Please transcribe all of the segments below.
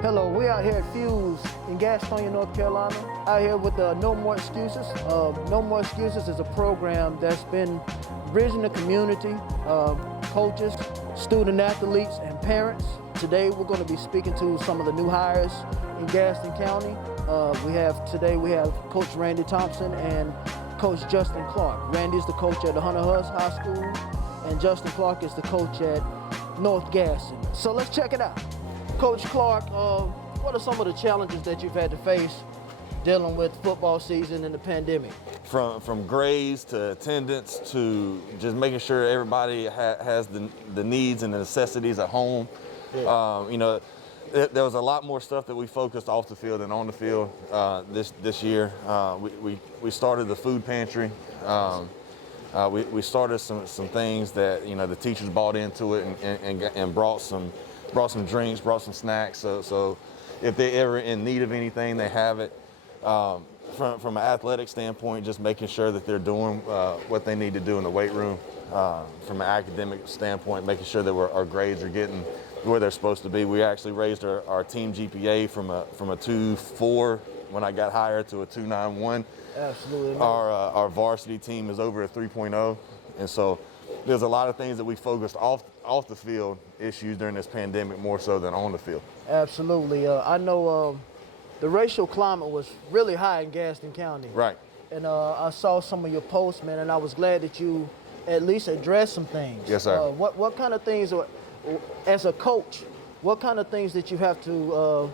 Hello, we're out here at Fuse in Gastonia, North Carolina. Out here with No More Excuses. No More Excuses is a program that's been bridging the community, coaches, student athletes, and parents. Today we're going to be speaking to some of the new hires in Gaston County. Today we have Coach Randy Thompson and Coach Justin Clark. Randy is the coach at the Hunter Hus High School, and Justin Clark is the coach at North Gaston. So let's check it out. Coach Clark, what are some of the challenges that you've had to face dealing with football season and the pandemic? From grades to attendance to just making sure everybody has the needs and the necessities at home. Yeah. There was a lot more stuff that we focused off the field than on the field this year. We started the food pantry. We started some things that the teachers bought into it and brought some drinks, brought some snacks. So if they're ever in need of anything, they have it. From an athletic standpoint, just making sure that they're doing what they need to do in the weight room. From an academic standpoint, making sure that our grades are getting where they're supposed to be. We actually raised our team GPA from a 2.4 when I got hired to a 2.91. Absolutely. Our varsity team is over a 3.0, and so there's a lot of things that we focused off the field issues during this pandemic more so than on the field. Absolutely. I know the racial climate was really high in Gaston County. Right. And I saw some of your posts, man, and I was glad that you at least addressed some things. Yes, sir. What kind of things, as a coach, what kind of things that you have to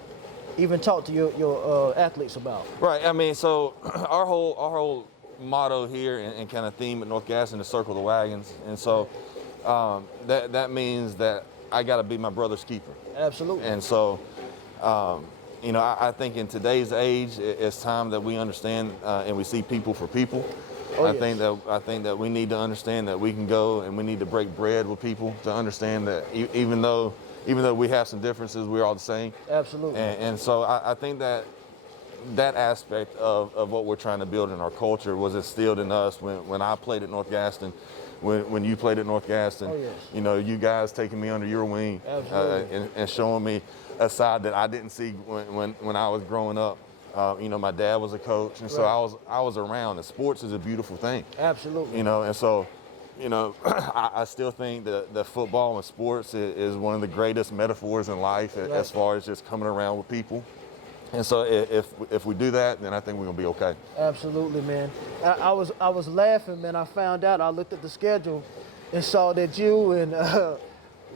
even talk to your athletes about? Right. I mean, so our whole motto here and kind of theme at North Gaston is circle the wagons, and so that means that I got to be my brother's keeper. Absolutely. And so I think in today's age it's time that we understand and we see people for people. I think that we need to understand that we can go and we need to break bread with people to understand that even though we have some differences, we're all the same. Absolutely. And so I think that aspect of what we're trying to build in our culture was instilled in us when I played at North Gaston, when you played at North Gaston. Oh, yes. You guys taking me under your wing and showing me a side that I didn't see when I was growing up. My dad was a coach, and so I was around. And sports is a beautiful thing. Absolutely. And so I still think that football and sports is one of the greatest metaphors in life as far as just coming around with people. And so if we do that, then I think we're gonna be okay. Absolutely, man. I was laughing, man. I found out. I looked at the schedule and saw that you and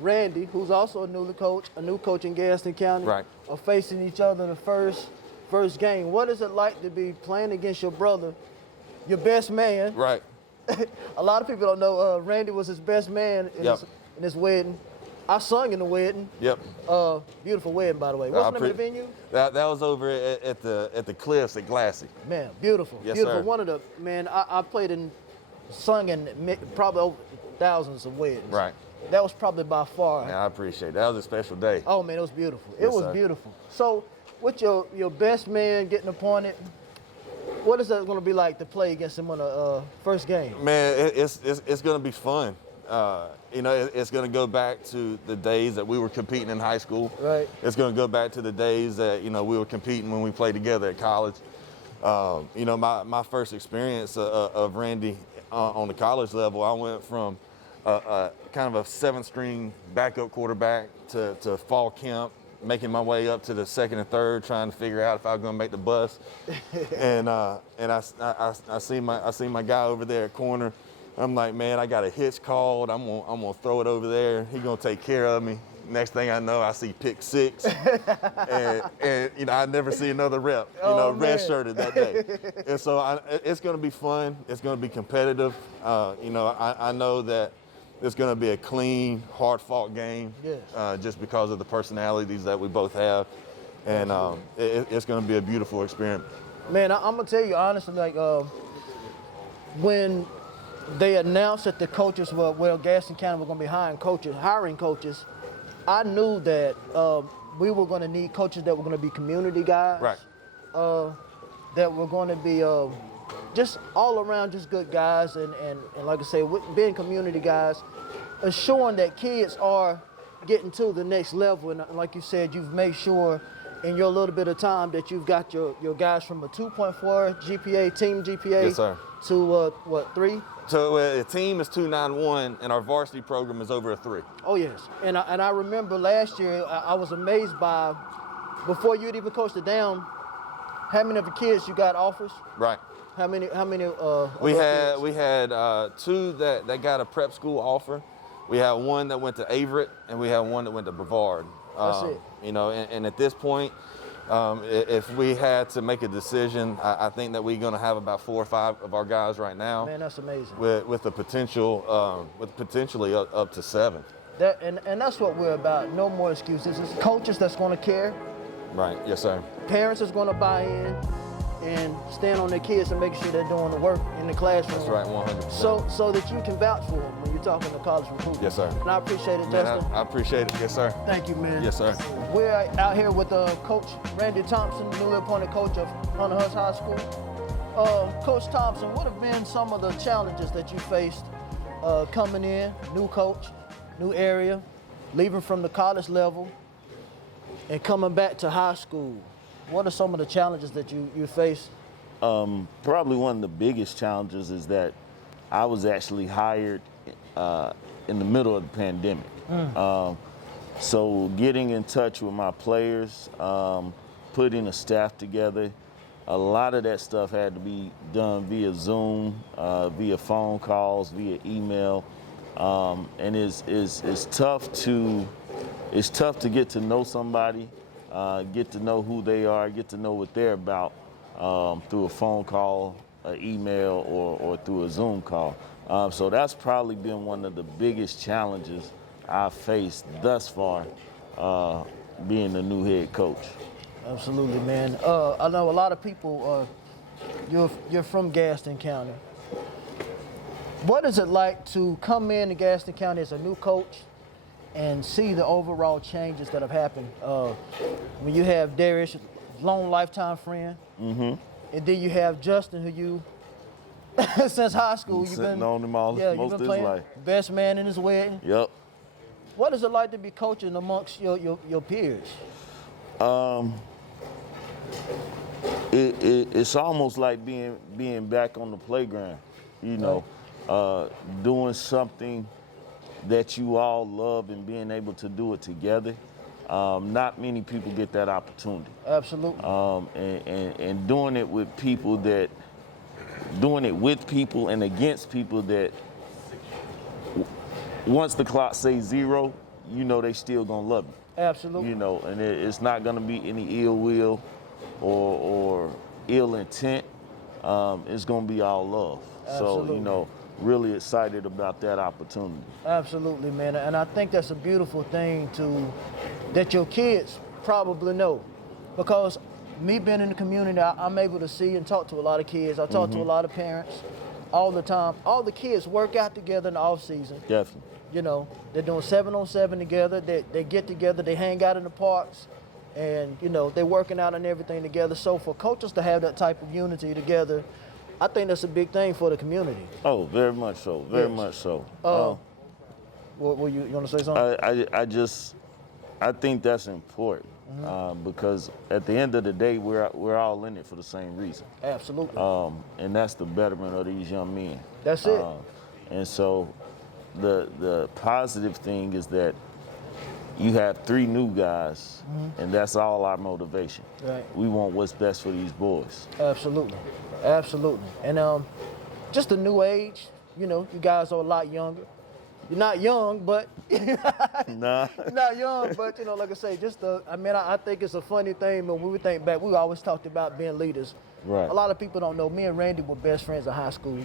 Randy, who's also a new coach in Gaston County, right, are facing each other in the first game. What is it like to be playing against your brother, your best man? Right. A lot of people don't know Randy was his best man in his wedding. I sung in the wedding. Yep. Beautiful wedding, by the way. What's the name of the venue? That was over at the Cliffs at Glassy. Man, beautiful. Yes, beautiful. Sir. One of the I played sung in probably over thousands of weddings. Right. That was probably by far. Man, I appreciate it. That was a special day. Oh man, it was beautiful. Yes, it was sir. beautiful. So, with your best man getting appointed, what is that going to be like to play against him on the first game? Man, it's going to be fun. It's going to go back to the days that we were competing in high school. Right. It's going to go back to the days that we were competing when we played together at college. My first experience of Randy on the college level, I went from kind of a 7th-string backup quarterback to fall camp, making my way up to the 2nd and 3rd, trying to figure out if I was going to make the bus. and I see my guy over there at corner. I'm like, man, I got a hitch called. I'm gonna throw it over there. He's gonna take care of me. Next thing I know, I see pick 6, and I never see another rep. Red-shirted that day. And so it's gonna be fun. It's gonna be competitive. I know that it's gonna be a clean, hard-fought game. Yes. Just because of the personalities that we both have, and it's gonna be a beautiful experience. Man, I'm gonna tell you honestly, like when they announced that the coaches Gaston County were going to be hiring coaches, I knew that we were going to need coaches that were going to be community guys. Right. That were going to be just all around just good guys and like I say, being community guys, assuring that kids are getting to the next level. And like you said, you've made sure in your little bit of time that you've got your guys from a 2.4 GPA, team GPA, Yes, sir. to what, 3? So the team is 291, and our varsity program is over a 3. Oh yes, and I remember last year I was amazed by, before you'd even coached it down, how many of the kids you got offers? Right. How many? We had 2 that got a prep school offer. We had 1 that went to Averett, and we had 1 that went to Brevard. That's it. You know, and at this point, if we had to make a decision, I think that we're going to have about 4 or 5 of our guys right now. Man, that's amazing. With the potential, with potentially up to 7. And that's what we're about. No more excuses. It's coaches that's going to care. Right. Yes, sir. Parents is going to buy in and stand on their kids and make sure they're doing the work in the classroom. That's right, 100%. So that you can vouch for them when you're talking to college recruiters. Yes, sir. And I appreciate it, Man, Justin. I appreciate it. Yes, sir. Thank you, man. Yes, sir. We're out here with Coach Randy Thompson, newly appointed coach of Hunter Hurst High School. Coach Thompson, what have been some of the challenges that you faced coming in, new coach, new area, leaving from the college level, and coming back to high school? What are some of the challenges that you faced? Probably one of the biggest challenges is that I was actually hired in the middle of the pandemic. So getting in touch with my players, putting a staff together, a lot of that stuff had to be done via Zoom, via phone calls, via email, and it's tough to get to know somebody, get to know who they are, get to know what they're about through a phone call, an email, or through a Zoom call. So that's probably been one of the biggest challenges I've faced thus far, being the new head coach. Absolutely, man. I know a lot of people, you're from Gaston County. What is it like to come in to Gaston County as a new coach and see the overall changes that have happened? When you have Darius, long lifetime friend, and then you have Justin, who you, since high school, you've been on him most of his life. Best man in his wedding. Yep. What is it like to be coaching amongst your peers? It's almost like being back on the playground, you know, doing something that you all love and being able to do it together. Not many people get that opportunity. Absolutely. And doing it with people and against people that once the clock says 0, you know they still gonna love you. Absolutely. You know, and it's not gonna be any ill will or ill intent. It's gonna be all love. Absolutely. So, you know, really excited about that opportunity. Absolutely, man. And I think that's a beautiful thing that your kids probably know. Because me being in the community, I'm able to see and talk to a lot of kids. I talk to a lot of parents all the time. All the kids work out together in the off season. Definitely. You know, they're doing 7-on-7 together. They get together, they hang out in the parks, and, you know, they're working out and everything together. So for coaches to have that type of unity together, I think that's a big thing for the community. Oh, very much so. Very much so. Well, you want to say something? I think that's important because at the end of the day, we're all in it for the same reason. Absolutely. And that's the betterment of these young men. That's it. And so the positive thing is that you have 3 new guys, and that's all our motivation. Right. We want what's best for these boys. Absolutely. Absolutely. And just a new age, you know, you guys are a lot younger. You're not young, but Nah. you're not young, but, you know, like I say, I think it's a funny thing, but when we think back, we always talked about being leaders. Right. A lot of people don't know, me and Randy were best friends in high school.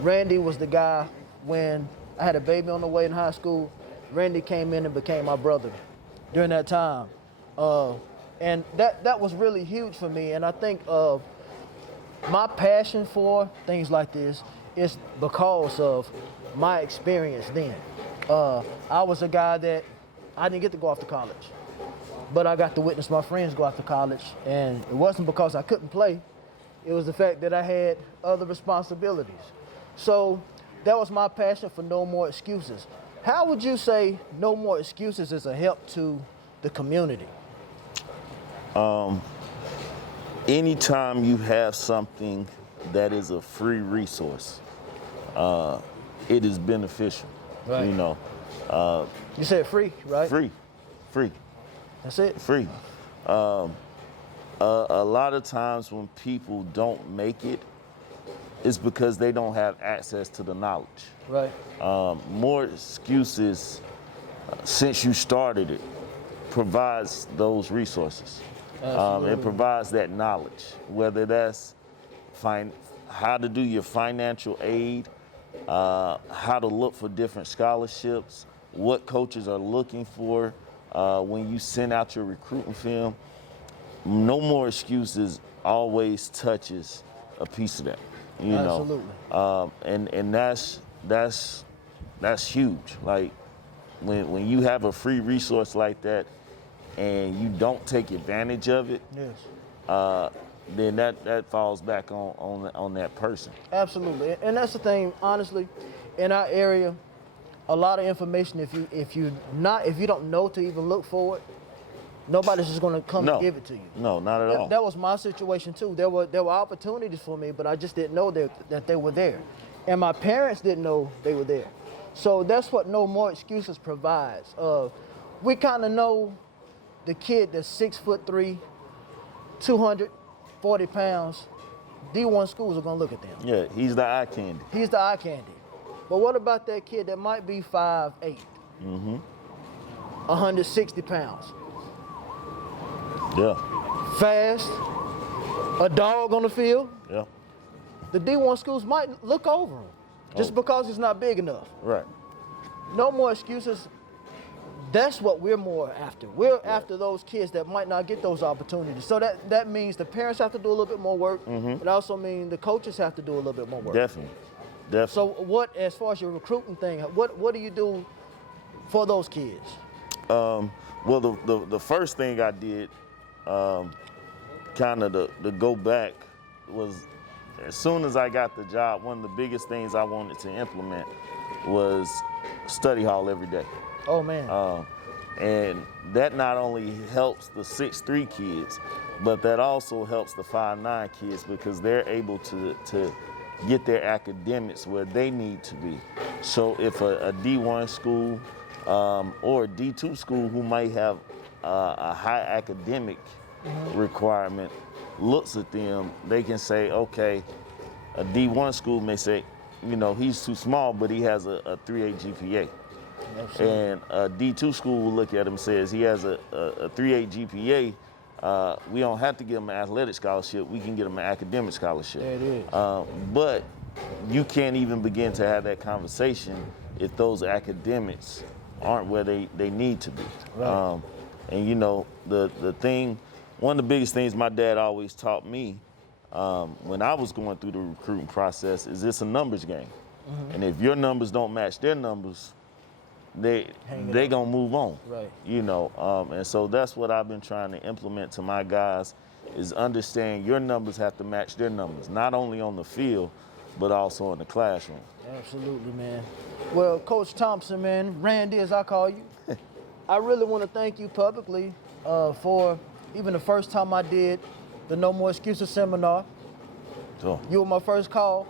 Randy was the guy when I had a baby on the way in high school. Randy came in and became my brother during that time. And that was really huge for me. And I think my passion for things like this is because of my experience then. I was a guy that I didn't get to go off to college, but I got to witness my friends go off to college. And it wasn't because I couldn't play. It was the fact that I had other responsibilities. So that was my passion for no more excuses. How would you say No More Excuses is a help to the community? Anytime you have something that is a free resource, it is beneficial. Right. You know, You said free, right? free, That's it? free. A lot of times when people don't make it, it's because they don't have access to the knowledge. Right. More Excuses, since you started it, provides those resources. It provides that knowledge, whether that's how to do your financial aid, how to look for different scholarships, what coaches are looking for when you send out your recruiting film. No More Excuses always touches a piece of that, you know. Absolutely. And that's huge. Like when you have a free resource like that and you don't take advantage of it, Yes. then that falls back on that person. Absolutely. And that's the thing, honestly, in our area, a lot of information, if you don't know to even look for it, nobody's just gonna come and give it to you. No, not at all. That was my situation too. There were opportunities for me, but I just didn't know that they were there. And my parents didn't know they were there. So that's what No More Excuses provides. We kind of know the kid that's 6'3", 240 pounds, D1 schools are gonna look at them. Yeah, he's the eye candy. He's the eye candy. But what about that kid that might be 5'8", 160 pounds? Yeah, Fast, a dog on the field. yeah, The D1 schools might look over him just because he's not big enough. right. No More Excuses. That's what we're more after. We're after those kids that might not get those opportunities. So that means the parents have to do a little bit more work. It also means the coaches have to do a little bit more work. Definitely. So what, as far as your recruiting thing, what do you do for those kids? Well, the first thing I did, kind of to go back, was as soon as I got the job, one of the biggest things I wanted to implement was study hall every day. Oh man. And that not only helps the 6'3" kids, but that also helps the 5'9" kids because they're able to get their academics where they need to be. So if a D1 school or a D2 school who might have a high academic requirement looks at them, they can say, okay, a D1 school may say, you know, he's too small, but he has a 3.8 GPA. Absolutely. And a D2 school will look at him and says he has a 3.8 GPA. We don't have to give him an athletic scholarship. We can get him an academic scholarship. There it is. But you can't even begin to have that conversation if those academics aren't where they need to be. Right. And you know, the thing, one of the biggest things my dad always taught me when I was going through the recruiting process is it's a numbers game. And if your numbers don't match their numbers, they gonna move on. Right. You know, and so that's what I've been trying to implement to my guys is understand your numbers have to match their numbers, not only on the field, but also in the classroom. Absolutely, man. Well, Coach Thompson, man, Randy as I call you, I really want to thank you publicly for even the first time I did the No More Excuses seminar. So, You were my first call.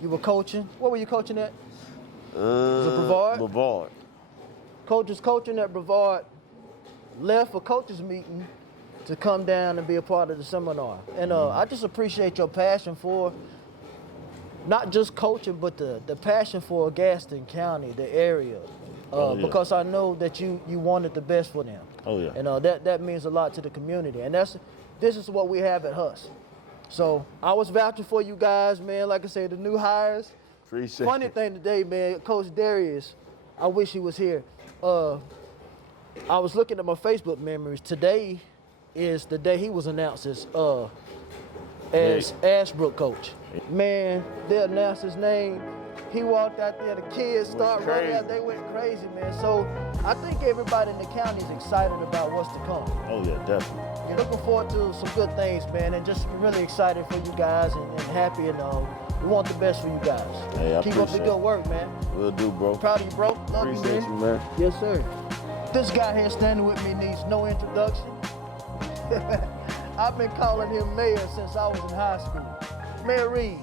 You were coaching. What were you coaching at? Was it Brevard? Brevard. Coach was coaching at Brevard, left for coaches meeting to come down and be a part of the seminar. And I just appreciate your passion for not just coaching, but the passion for Gaston County, the area, because I know that you wanted the best for them. Oh, yeah. And that means a lot to the community. And this is what we have at Huss. So I was vouching for you guys, man. Like I said, the new hires. Appreciate Funny it. thing today, man, Coach Darius, I wish he was here. I was looking at my Facebook memories. Today is the day he was announced as Ashbrook coach. Man, they announced his name. He walked out there, the kids started running out, they went crazy, man. So I think everybody in the county is excited about what's to come. Oh yeah, definitely. You're looking forward to some good things, man, and just really excited for you guys and happy. And We want the best for you guys. Hey, I Keep up the appreciate good it. work, man. Will do, bro. Proud of you, bro. Love Appreciate you, man. Yes, sir. This guy here standing with me needs no introduction. I've been calling him Mayor since I was in high school. Mayor Reeves,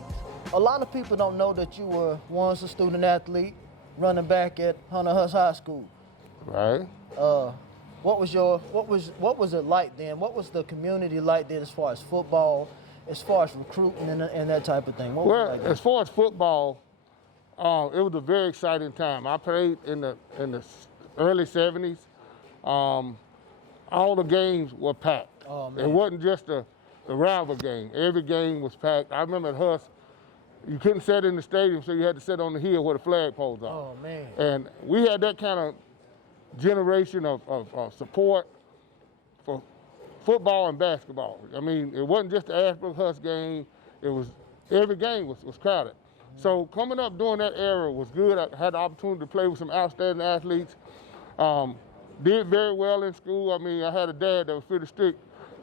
a lot of people don't know that you were once a student athlete running back at Hunter Huss High School. Right. What was it like then? What was the community like then as far as football, as far as recruiting and that type of thing? What was Well, it like then? as far as football, it was a very exciting time. I played in the early 70s. All the games were packed. Oh, man. It wasn't just the rival game. Every game was packed. I remember at Huss, you couldn't sit in the stadium, so you had to sit on the hill where the flagpoles are. Oh, man. And we had that kind of generation of support for football and basketball. I mean, it wasn't just the Ashbrook Huss game. It was every game was crowded. So coming up during that era was good. I had the opportunity to play with some outstanding athletes. Did very well in school. I mean, I had a dad that was pretty strict.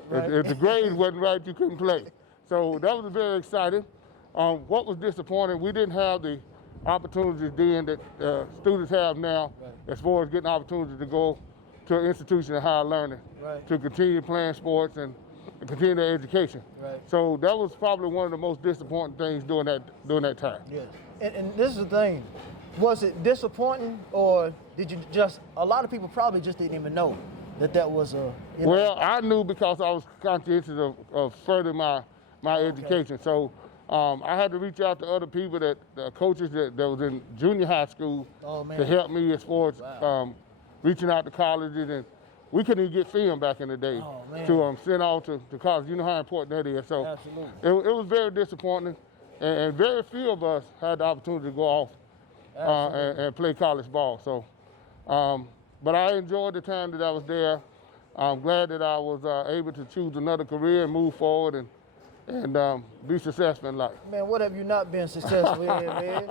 Right. If the grades wasn't right, you couldn't play. So that was very exciting. What was disappointing, we didn't have the opportunities then that students have now, Right. as far as getting opportunities to go to an institution of higher learning, Right. to continue playing sports and continue their education. Right. So that was probably one of the most disappointing things during that time. Yes. And this is the thing. Was it disappointing, or did you just, a lot of people probably just didn't even know that was a, you know. Well, I knew because I was conscientious of furthering my education. So I had to reach out to other people, coaches that was in junior high school, Oh, man. to help me as far as Wow. reaching out to colleges. And we couldn't even get film back in the day Oh, man. to send off to college. You know how important that is. So Absolutely. it was very disappointing. And very few of us had the opportunity to go off and play college ball. So, but I enjoyed the time that I was there. I'm glad that I was able to choose another career and move forward and be successful in life. Man, what have you not been successful in, man?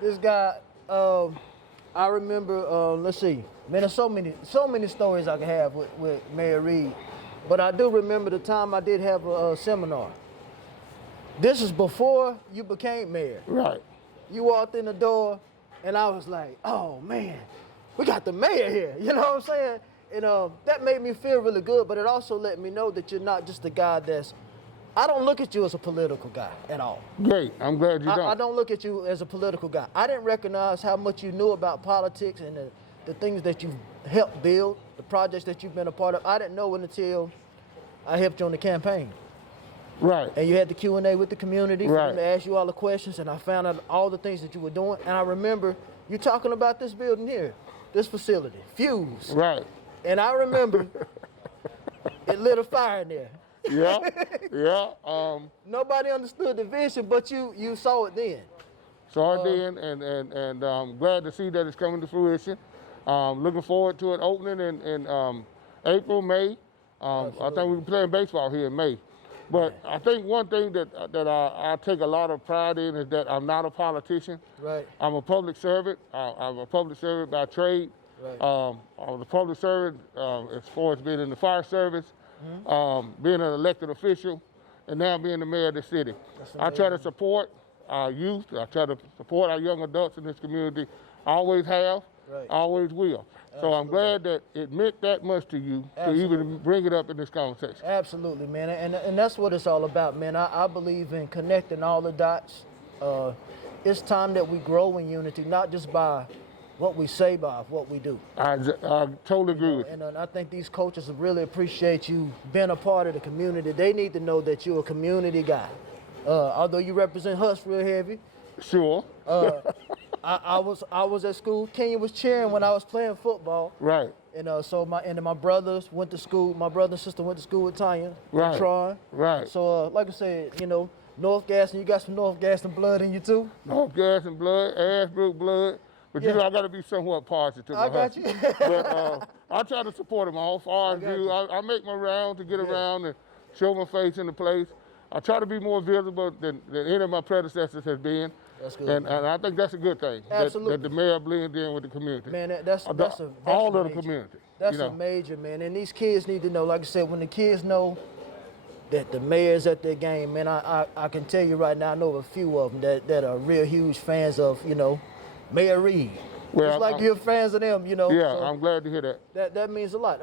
This guy, I remember, let's see, man, there's so many stories I can have with Mayor Reed, but I do remember the time I did have a seminar. This is before you became mayor. Right. You walked in the door, and I was like, oh, man, we got the mayor here. You know what I'm saying? And that made me feel really good, but it also let me know that you're not just a guy I don't look at you as a political guy at all. Great. I'm glad you don't. I don't look at you as a political guy. I didn't recognize how much you knew about politics and the things that you've helped build, the projects that you've been a part of. I didn't know it until I helped you on the campaign. Right. And you had the Q&A with the community for Right. them to ask you all the questions, and I found out all the things that you were doing. And I remember you talking about this building here, this facility, Fuse. Right. And I remember it lit a fire in there. Yeah. Yeah. Nobody understood the vision, but you saw it then. Saw it then, and glad to see that it's coming to fruition. Looking forward to it opening in April, May. I think we'll be playing baseball here in May. But I think one thing that I take a lot of pride in is that I'm not a politician. Right. I'm a public servant. I'm a public servant by trade. Right. I was a public servant as far as being in the fire service, being an elected official, and now being the mayor of the city. I try to support our youth. I try to support our young adults in this community. I always have. Right. Always will. So I'm glad that it meant that much to you to even bring it up in this conversation. Absolutely, man. And that's what it's all about, man. I believe in connecting all the dots. It's time that we grow in unity, not just by what we say, by what we do. I totally agree with you. And I think these coaches really appreciate you being a part of the community. They need to know that you're a community guy. Although you represent Huss real heavy. Sure. I was at school. Kenya was cheering when I was playing football. Right. And so my brothers went to school. My brother and sister went to school with Tanya. Right. And Troy. Right. So like I said, North Gaston, you got some North Gaston blood in you too. North Gaston blood, Ashbrook blood. But Yeah. I got to be somewhat partial to my I got husband. you. But I try to support him all far as got you. you. I make my round to get around and show my face in the place. I try to be more visible than any of my predecessors has been. That's good. And I think that's a good thing. Absolutely. That the mayor blends in with the community. Man, that's all a of the major. community. That's a major, man. And these kids need to know, like I said, when the kids know that the mayor's at their game, man. I can tell you right now, I know a few of them that are real huge fans of, Mayor Reed. Well, it's like you're fans of them, Yeah, so I'm glad to hear that. That means a lot.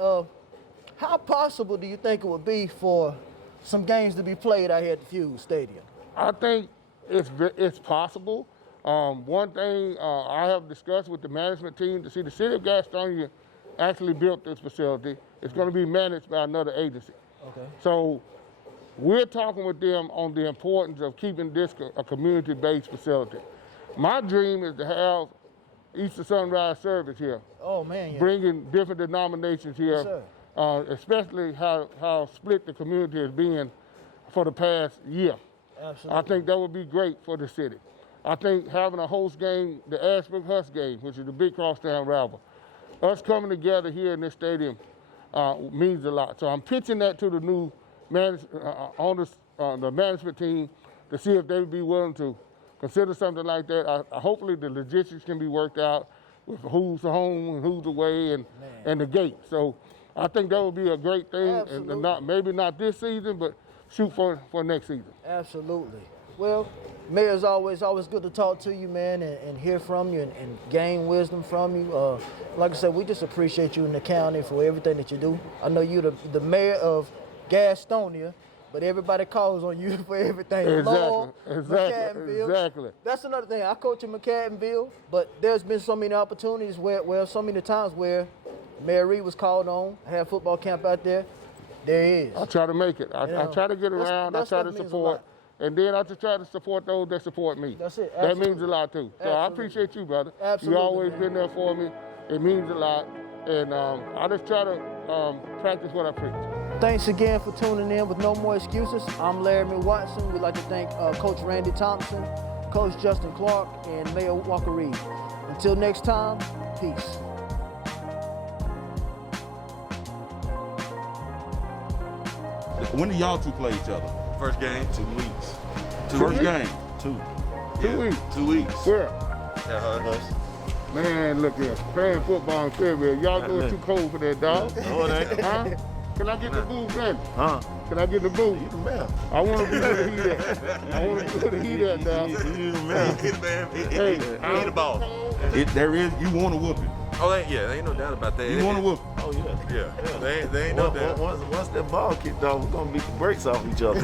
How possible do you think it would be for some games to be played out here at the Fuse Stadium? I think it's possible. One thing I have discussed with the management team to see the city of Gastonia actually built this facility. It's going to be managed by another agency. Okay. So we're talking with them on the importance of keeping this a community-based facility. My dream is to have Easter Sunrise service here. Oh, man, yeah. Bringing different denominations here, Yes, especially how split the community has been for the past year. Absolutely. I think that would be great for the city. I think having a host game, the Ashbrook-Huss game, which is the big crosstown rival, us coming together here in this stadium means a lot. So I'm pitching that to the new owners, the management team, to see if they would be willing to consider something like that. Hopefully the logistics can be worked out with who's home and who's away and the gate. So I think that would be a great thing. Absolutely. And maybe not this season, but shoot for next season. Absolutely. Well, Mayor, it's always good to talk to you, man, and hear from you and gain wisdom from you. Like I said, we just appreciate you in the county for everything that you do. I know you're the mayor of Gastonia, but everybody calls on you for everything. Exactly. That's another thing. I coach in McCaddenville, but there's been so many opportunities so many times where Mayor Reed was called on, had football camp out there. There he is. I try to make it. I try to get around. I try to support. And then I just try to support those that support me. That's it. That Absolutely. means a lot, too. So I appreciate you, brother. Absolutely, You always man. been there for me. It means a lot. And I just try to practice what I preach. Thanks again for tuning in with No More Excuses. I'm Laramie Watson. We'd like to thank Coach Randy Thompson, Coach Justin Clark, and Mayor Walker Reed. Until next time, peace. When do y'all two play each other? First game. 2 weeks. First game. 2. 2 weeks. 2 weeks. Where? Yeah, Man, look here. Playing football in February. Y'all going too cold for that, dog. No, it ain't. Huh? Can I get the booth ready? Huh? Can I get the booth? You the man. I want to be where the heat at. I want to be where the heat at, dog. You the man. Hey, He the ball. You want to whoop it. Oh, there ain't no doubt about that. You want to whoop it. Oh, yeah. Yeah, they ain't no doubt. Once that ball kicked off, we're going to beat the brakes off each other.